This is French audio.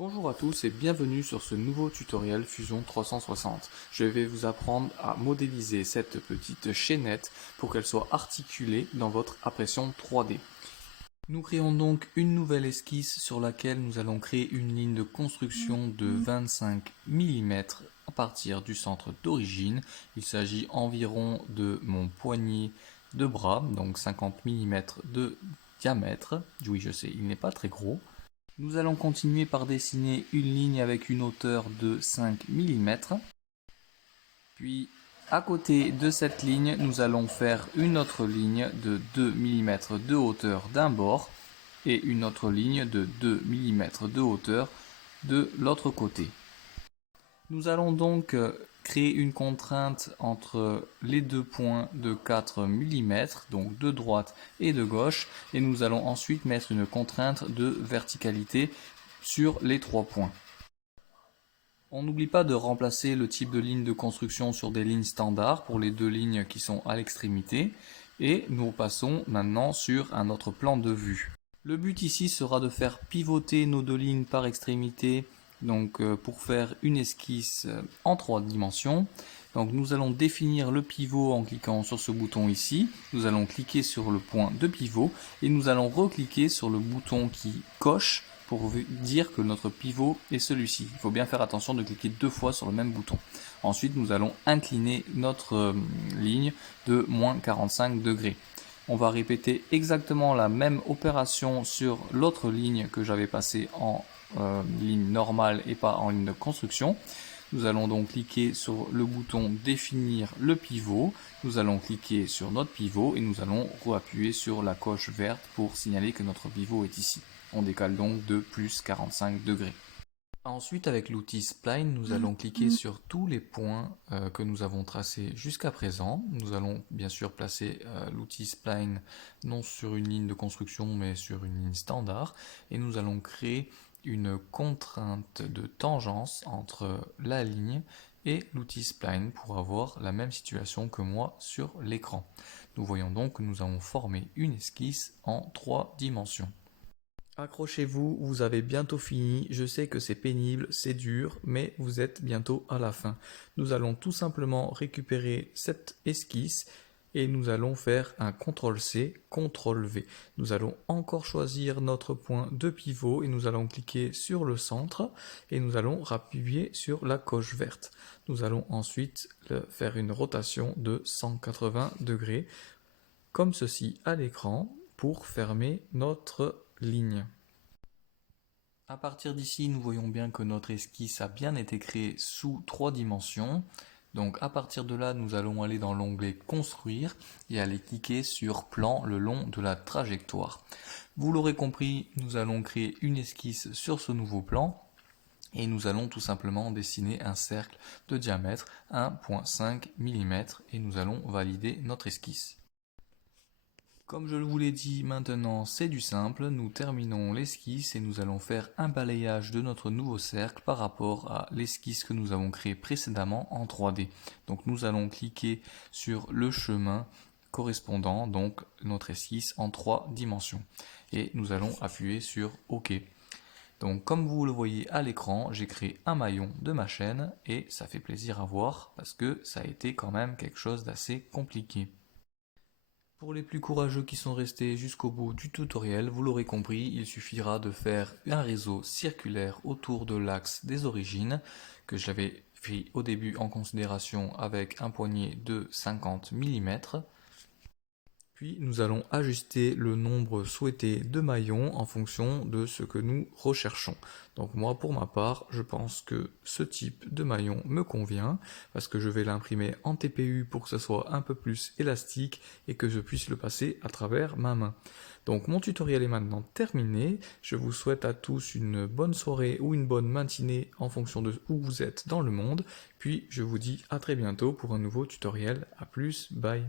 Bonjour à tous et bienvenue sur ce nouveau tutoriel Fusion 360. Je vais vous apprendre à modéliser cette petite chaînette pour qu'elle soit articulée dans votre impression 3D. Nous créons donc une nouvelle esquisse sur laquelle nous allons créer une ligne de construction de 25 mm à partir du centre d'origine. Il s'agit environ de mon poignet de bras, donc 50 mm de diamètre. Oui, je sais, il n'est pas très gros. Nous allons continuer par dessiner une ligne avec une hauteur de 5 mm. Puis à côté de cette ligne, nous allons faire une autre ligne de 2 mm de hauteur d'un bord et une autre ligne de 2 mm de hauteur de l'autre côté. Nous allons donc créer une contrainte entre les deux points de 4 mm, donc de droite et de gauche, et nous allons ensuite mettre une contrainte de verticalité sur les trois points. On n'oublie pas de remplacer le type de ligne de construction sur des lignes standards pour les deux lignes qui sont à l'extrémité, et nous passons maintenant sur un autre plan de vue. Le but ici sera de faire pivoter nos deux lignes par extrémité, donc pour faire une esquisse en 3 dimensions. Donc nous allons définir le pivot en cliquant sur ce bouton ici. Nous allons cliquer sur le point de pivot et nous allons recliquer sur le bouton qui coche pour dire que notre pivot est celui-ci. Il faut bien faire attention de cliquer 2 fois sur le même bouton. Ensuite, nous allons incliner notre ligne de moins 45 degrés. On va répéter exactement la même opération sur l'autre ligne que j'avais passée en ligne normale et pas en ligne de construction. Nous allons donc cliquer sur le bouton définir le pivot. Nous allons cliquer sur notre pivot et nous allons appuyer sur la coche verte pour signaler que notre pivot est ici. On décale donc de plus 45 degrés. Ensuite, avec l'outil Spline, nous allons cliquer sur tous les points que nous avons tracés jusqu'à présent. Nous allons bien sûr placer l'outil Spline non sur une ligne de construction mais sur une ligne standard. Et nous allons créer une contrainte de tangence entre la ligne et l'outil Spline pour avoir la même situation que moi sur l'écran. Nous voyons donc que nous avons formé une esquisse en 3 dimensions. Accrochez-vous, vous avez bientôt fini, je sais que c'est pénible, c'est dur, mais vous êtes bientôt à la fin. Nous allons tout simplement récupérer cette esquisse et nous allons faire un CTRL-C, CTRL-V. Nous allons encore choisir notre point de pivot et nous allons cliquer sur le centre et nous allons appuyer sur la coche verte. Nous allons ensuite faire une rotation de 180 degrés, comme ceci à l'écran, pour fermer notre ligne. À partir d'ici, nous voyons bien que notre esquisse a bien été créée sous 3 dimensions. Donc à partir de là, nous allons aller dans l'onglet Construire et aller cliquer sur Plan le long de la trajectoire. Vous l'aurez compris, nous allons créer une esquisse sur ce nouveau plan et nous allons tout simplement dessiner un cercle de diamètre 1,5 mm et nous allons valider notre esquisse. Comme je vous l'ai dit, maintenant c'est du simple, nous terminons l'esquisse et nous allons faire un balayage de notre nouveau cercle par rapport à l'esquisse que nous avons créée précédemment en 3D. Donc nous allons cliquer sur le chemin correspondant, donc notre esquisse en 3 dimensions. Et nous allons appuyer sur OK. Donc comme vous le voyez à l'écran, j'ai créé un maillon de ma chaîne et ça fait plaisir à voir parce que ça a été quand même quelque chose d'assez compliqué. Pour les plus courageux qui sont restés jusqu'au bout du tutoriel, vous l'aurez compris, il suffira de faire un réseau circulaire autour de l'axe des origines, que j'avais pris au début en considération avec un poignet de 50 mm. Puis nous allons ajuster le nombre souhaité de maillons en fonction de ce que nous recherchons. Donc moi pour ma part, je pense que ce type de maillon me convient parce que je vais l'imprimer en TPU pour que ce soit un peu plus élastique et que je puisse le passer à travers ma main. Donc mon tutoriel est maintenant terminé. Je vous souhaite à tous une bonne soirée ou une bonne matinée en fonction de où vous êtes dans le monde. Puis je vous dis à très bientôt pour un nouveau tutoriel. À plus, bye.